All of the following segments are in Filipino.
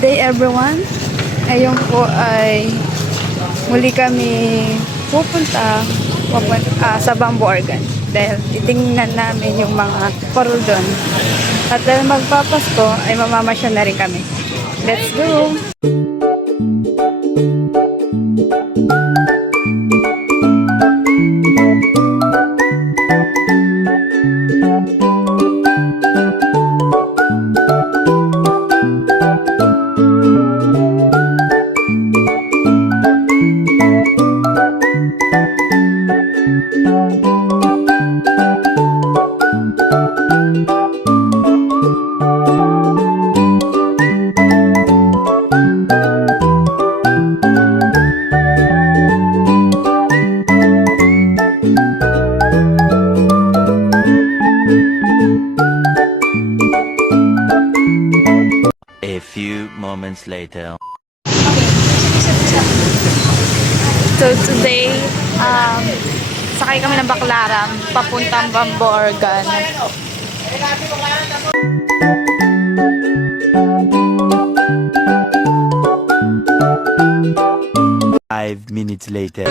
Good day everyone. Ngayon po ay muli kami pupunta sa Bamboo Organ dahil titingnan namin yung mga parol doon. At dahil magpapasko ay mamamasyon na rin kami. Let's go! A few moments later. So today, sakay kami ng Baclaran papuntang Bamboo Organ. Five minutes later.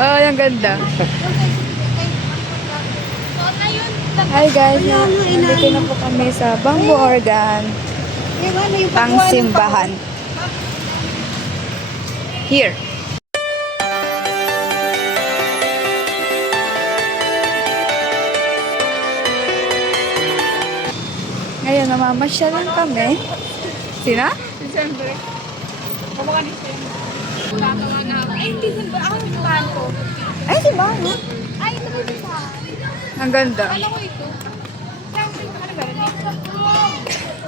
Oh, yung ganda. Hi guys, nandito na po kami sa Bamboo Organ. Ang simbahan. Here. Ngayon, namamasyal lang kami. Sina? December. Kumaka December. Gagawa na ako. Ay, December. Ako yung simbahan ko. Ay, simbahan. Ay, ito mo yung simbahan. Ang ganda. Alam ko ito. Saan ko yung meron dito?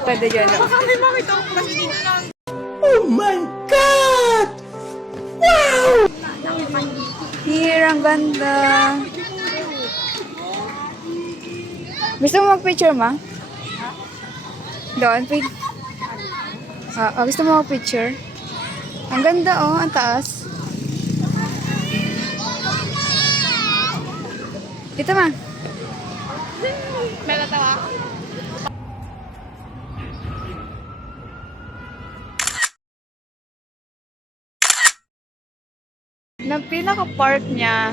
Pwede dyan. Baka may makita ko kasi dito lang. Here, ang ganda. Gusto mo mag-picture, ma? Doon, pig. Gusto mo mag-picture? Ang ganda, oh. Ang taas. Dito, ma. May natawa. Na pinaka-park niya,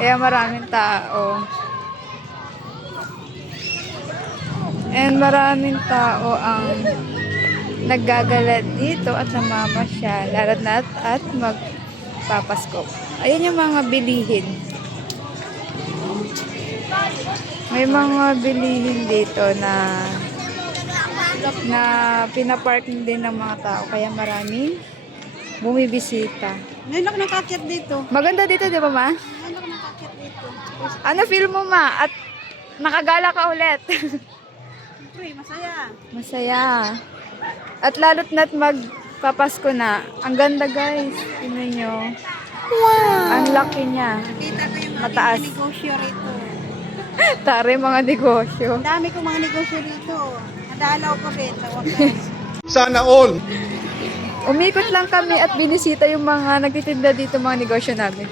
kaya maraming tao. And maraming tao ang naggagala dito at namamasyal, lalo na at magpapasko. Ayan yung mga bilihin. May mga bilihin dito na pinapark din ng mga tao, kaya maraming bumibisita. Ngayon ako nakakyat dito. Maganda dito, di ba, ma? Ngayon ako nakakyat dito. Ano feel mo, ma? At nakagala ka ulit. Siyempre, masaya. Masaya. At lalo't na't magpapasko na. Ang ganda, guys. Tingnan nyo. Wow! Ang laki niya. Kita ko yung Mataas. mga negosyo rito. Tari, mga negosyo. Ang dami kong mga negosyo rito. Nadalaw ko rin sa wakas. Sana all! Umikot lang kami at binisita yung mga nagtitinda dito, mga negosyo namin.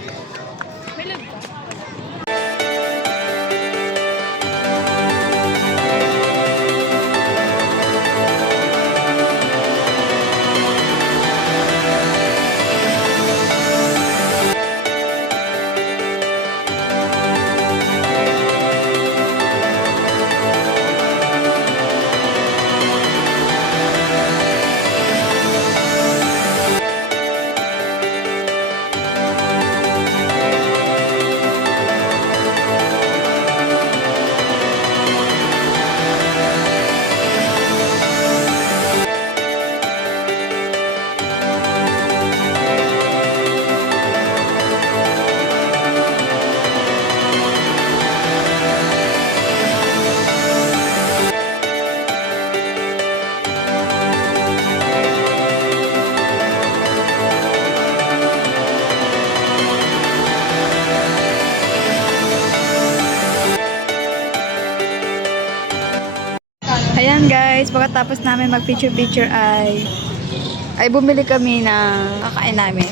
Ayan guys, pagkatapos namin mag-picture-picture ay bumili kami ng kakain namin.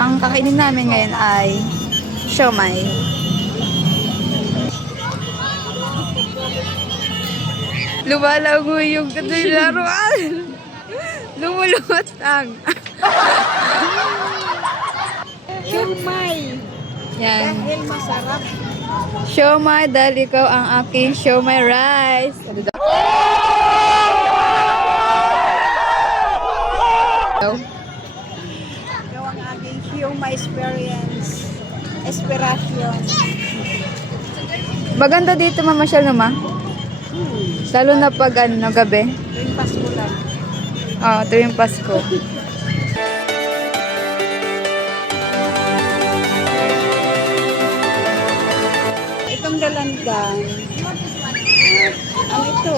Ang kakainin namin ngayon ay siomai. Lumalago yung laruan. Lumulutang. Siomay. Yan. Dahil masarap. Siomay dahil ikaw ang aking siomay rice. Ano daw? Ikaw ang aking siomay experience. Inspiration. Maganda dito mamasyal naman. Lalo na pag ano, gabi. Tuwing Pasko lang. Oo, tuwing Pasko. Itong dalandan, ano ito?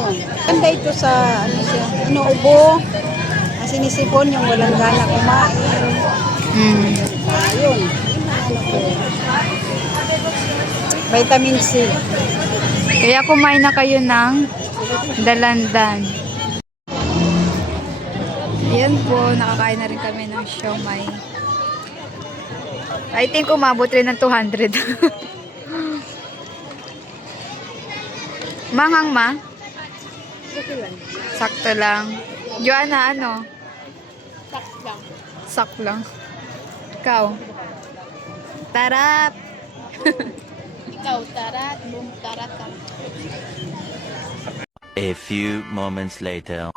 Ganda ito sa, ano siya, inuubo. Sinisipon yung walang gana kumain. Mm. Ayun. Ano po? Vitamin C. Kaya kumain na kayo ng dalandan. Ayan po, nakakain na rin kami ng siomay. I think umabot rin ng 200. Manghang ma? Sakto lang. Joanna, ano? Sak lang. Ikaw? Tarap! Ikaw, tarat, boom, tarat ka. A few moments later.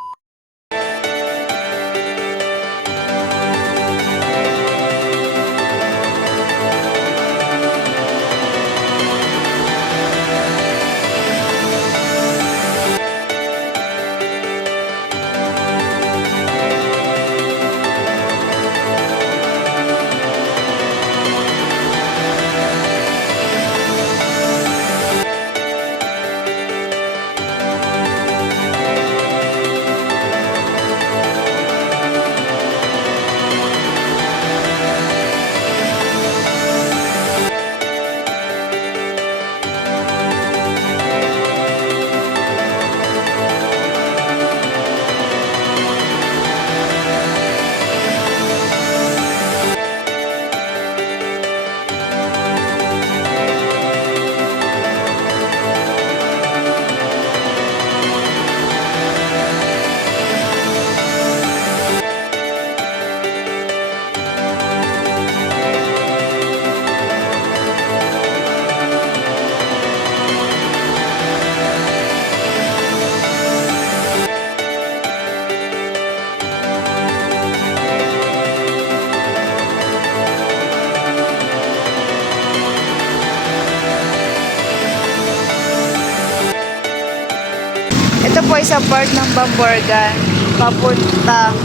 Ito po ay sa part ng Bamborgan. Papunta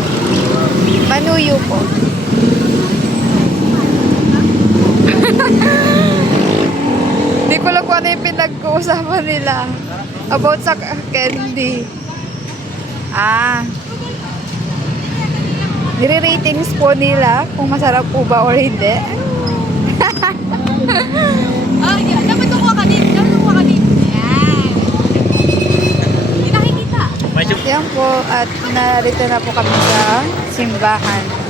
Manuyo po. Hindi ko lang kung ano yung pinag-uusapan nila. About sa candy. Nire-ratings po nila kung masarap po ba or hindi. Yeah. Dapat tukuha ka din. Dapat tukuha ka din. Yan. Hindi nakikita. Yan po at narito na po kami sa simbahan.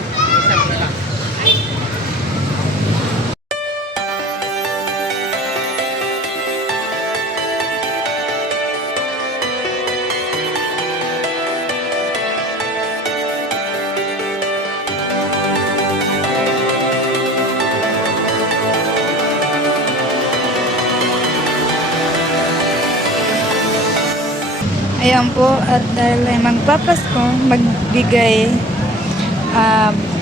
Ayan po, at dahil ay magpapasko,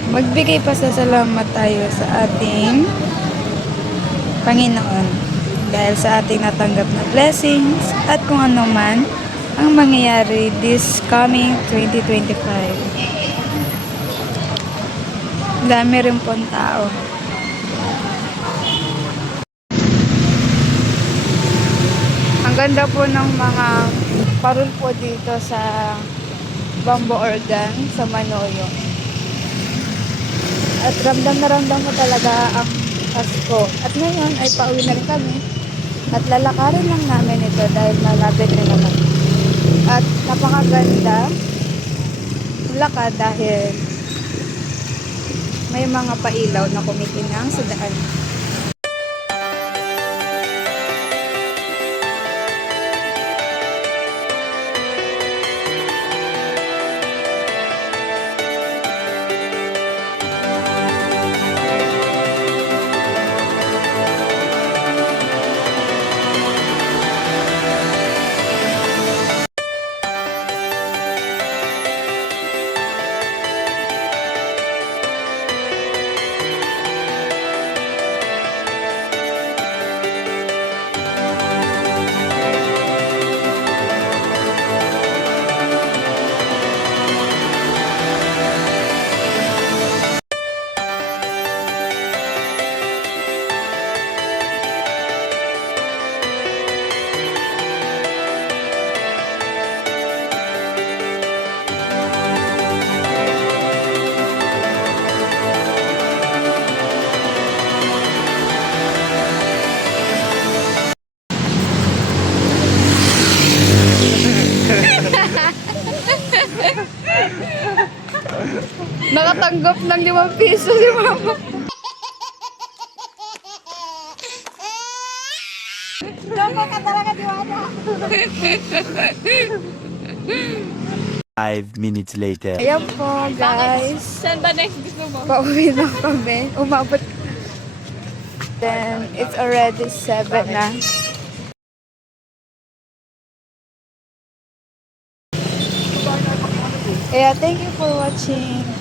magbigay pasasalamat tayo sa ating Panginoon dahil sa ating natanggap na blessings at kung ano man ang mangyayari this coming 2025. Dami rin pong tao. Ang ganda po ng mga parol po dito sa Bamboorgan, sa Manoyo. At ramdam na ramdam ko talaga ang Pasko. At ngayon ay pauwi na rin kami. At lalakarin lang namin ito dahil malapit na naman. At napakaganda lakad dahil may mga pailaw na kumikinang sa daan. Nakatanggap ng 5 piso si mama. Loko ka talaga, Diwata. 5 minutes later. Ayan po, guys. Saan ba next gusto mo? Pauwi na kami. Umabot. Then, it's already 7 na. Yeah, thank you for watching.